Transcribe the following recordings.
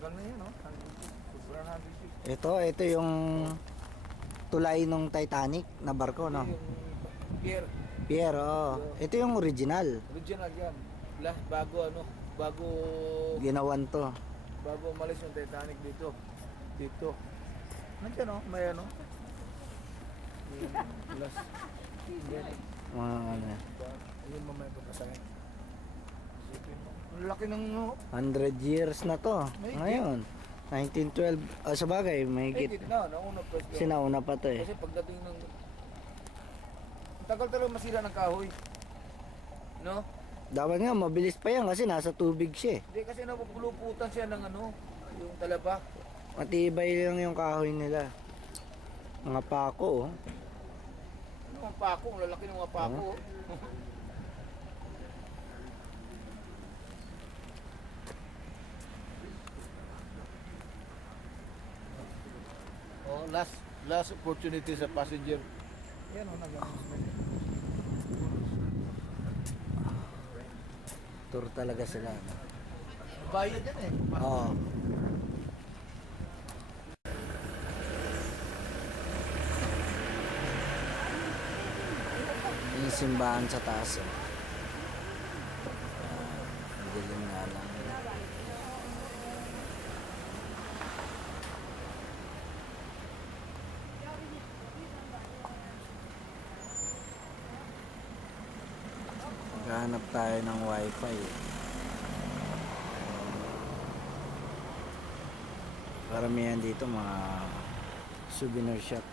Tagal na yan, oh. Sobrang 150. Ito yung tulay ng Titanic na barko, no? Yung pier. Pier, ito yung original. Original yan. Lahat bago Ginawan to. bago umalis yung Titanic dito. Dito. Nandiyan, oh. May ano. Yung last. Yan. Mga ano, Ayun mamaya pagkasahin. Ang laki ng 100 years na to. May Ngayon, 1912. Sa bagay, may higit na, nauna pa siya. sinauna pa to eh. Kasi pagdating ng tagal talaga masira ng kahoy. No? Dapat nga, mabilis pa yan kasi nasa tubig siya eh. Hindi kasi napupuluputan siya ng ano, yung talaba. Matibay lang yung kahoy nila. Mga pako, oh. Ano ang pako? Ang lalaki ng mga pako. Oh, last opportunity sa passenger. Yan oh, nag-announcement. Tour talaga sila. No? Bayad yan eh. Oo. Yung simbahan sa taas. Oh. Dilim nga lang. Maghanap tayo ng wifi. Karamihan dito mga souvenir shop.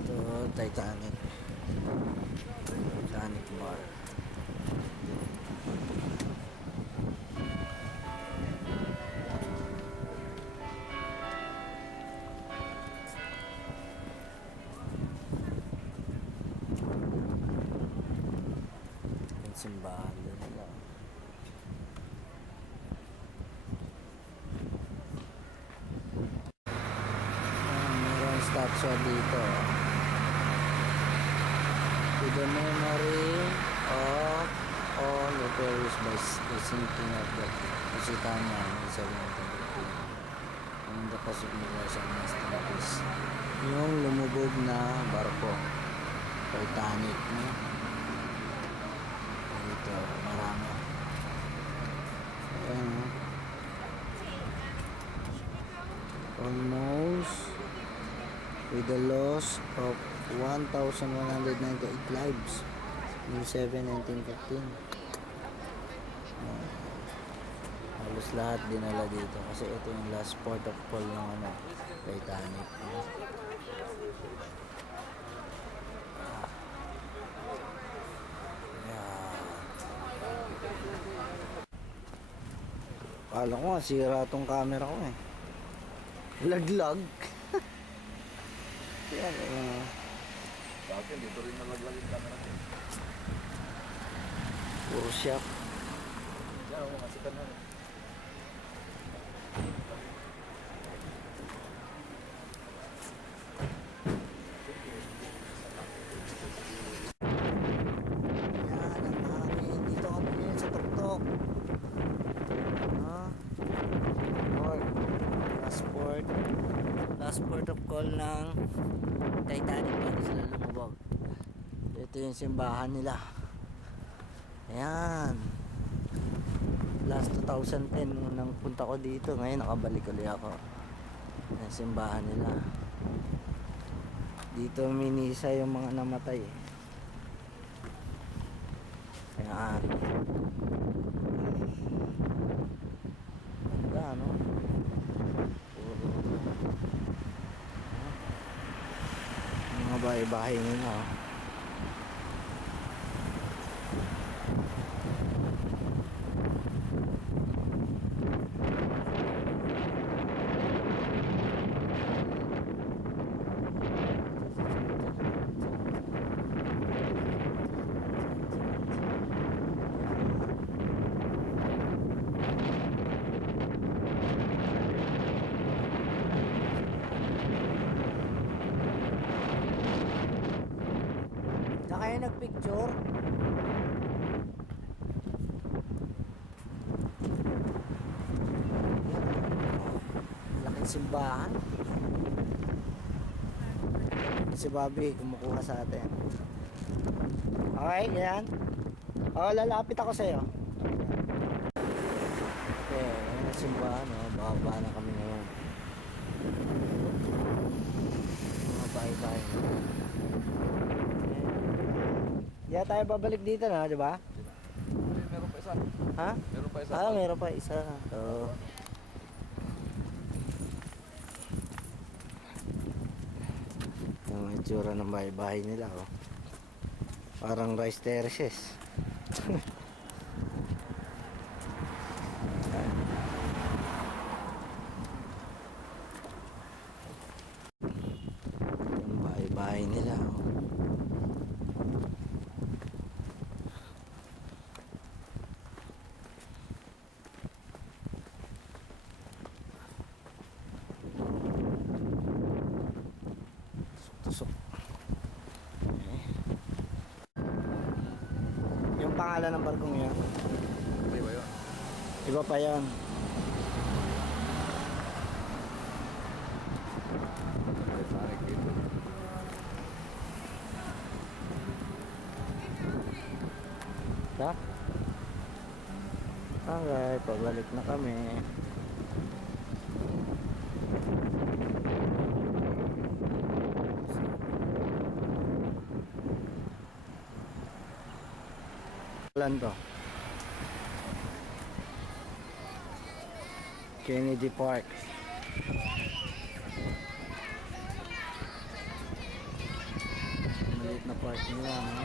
Ito, Titanic. Titanic Bar. Yung simbahan din nila. Mayroong statue dito. To the memory of all the perished by the sinking of the Lusitania in 1715. And the cause of universal masterpiece. Yung lumubog na barko. Titanic, no? Dito, marami. Ayan, no? Almost with the loss of 1,198 lives in 1915. Halos lahat dinala dito kasi ito yung last port of call ng ano, Titanic. Kala ko nga sira tong camera ko eh. Laglag. Yan, Bakit dito rin nalaglag yung camera ko? puro shock. Yan oh, masikan na. Yan, ang hangin. Dito kami ngayon sa tuktok. Port. Last port of call ng Titanic bago sila lumubog. Ito yung simbahan nila. Ayan. Last 2010 nung punta ko dito. Ngayon nakabalik ulit ako. Yung simbahan nila. Dito minisa yung mga namatay. Ayan. Ganda, no? Mga bahay-bahay nila. kayo nagpicture? Laking simbahan. Si Bobby kumukuha sa atin. Okay, yan. Lalapit ako sa'yo. Okay, yan ang simbahan. Bababa na kami ngayon. Mga bahay-bahay. Yeah, tayo babalik dito na, di ba? Meron pa isa. Ha? Meron pa isa. Meron pa isa. Oo. Yung itsura ng bahay-bahay nila, oh. Parang rice terraces. Yung bahay-bahay nila, oh. Tusok. Yung pangalan ng barkong yun, Di ba yun? iba pa yun. Titanic dito. Ha? Okay, pabalik na kami. Plan to. Kennedy Park. Maliit na park nila, ha?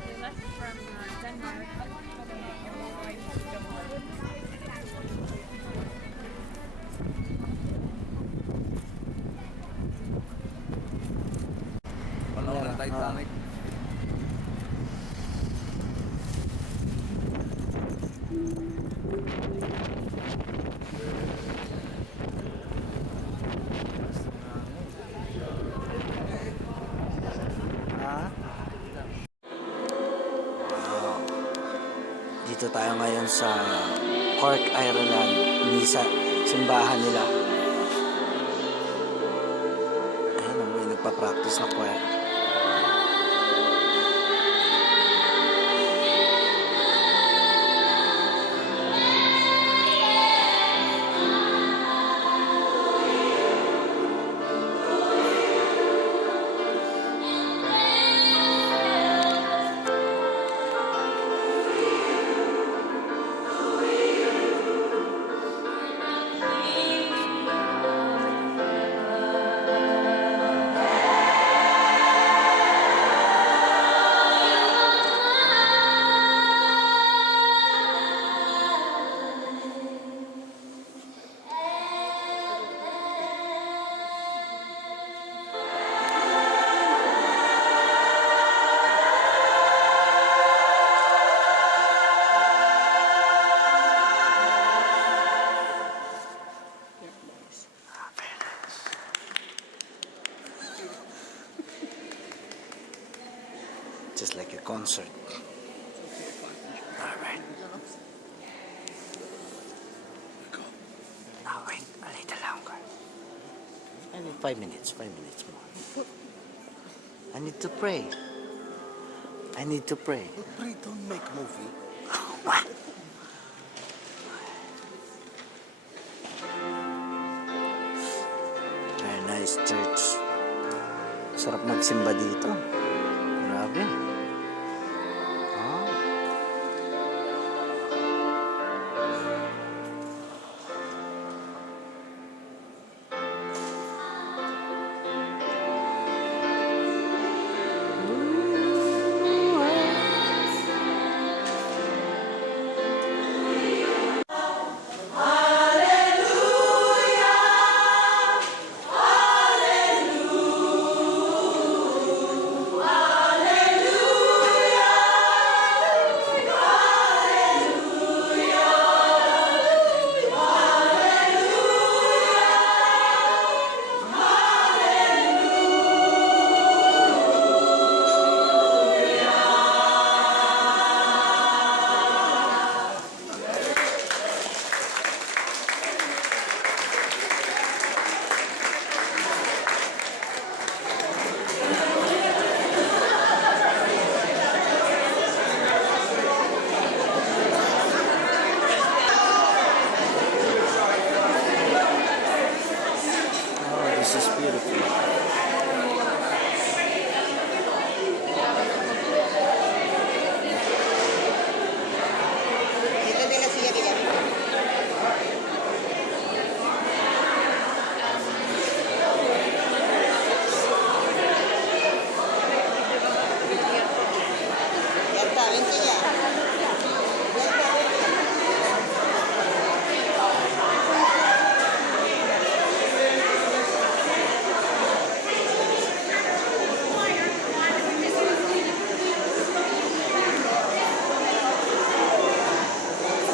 They left from Denmark. Panahon ng Titanic. Ha? Dito tayo ngayon sa Cork, Ireland. Misa, simbahan nila. Ayun, may nagpa-practice na choir. Just like a concert. Alright. Now wait a little longer. I need 5 minutes more. I need to pray. I need to pray. Pray, don't make movie. What? Very nice church. Sarap magsimba dito.